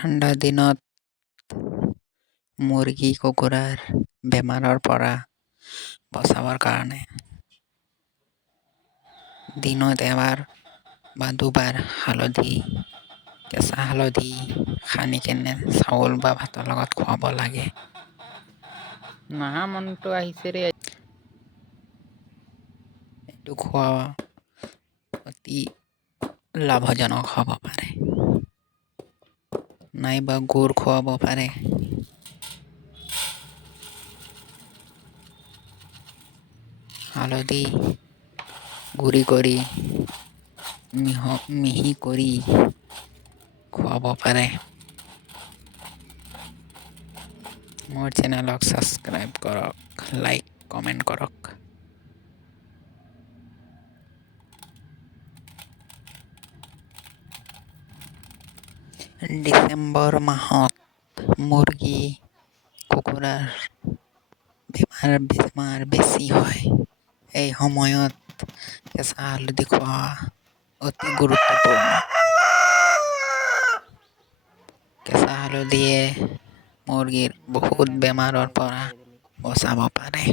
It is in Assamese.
ঠাণ্ডা দিনত মুৰ্গী কুকুৰাৰ বেমাৰৰ পৰা বচাবৰ কাৰণে দিনত এবাৰ বা দুবাৰ কেঁচা হালধি সানি কেনে চাউল বা ভাতৰ লগত খুৱাব লাগে। নাহা মনটো আহিছে ৰে। এইটো খোৱা অতি লাভজনক হ'ব পাৰে। নাইবা গুৰ খুৱাব পাৰে। হালধি গুৰি কৰি মিহি কৰি খুৱাব পাৰে। মোৰ চেনেলক ছাবস্ক্ৰাইব কৰক, লাইক কমেণ্ট কৰক। ডিচেম্বৰ মাহত মুৰ্গী কুকুৰাৰ বেমাৰ বেছি হয়। এই সময়ত কেঁচা হালধি খোৱা অতি গুৰুত্বপূৰ্ণ। কেঁচা হালধিয়ে মুৰ্গীৰ বহুত বেমাৰৰ পৰা বচাব পাৰে।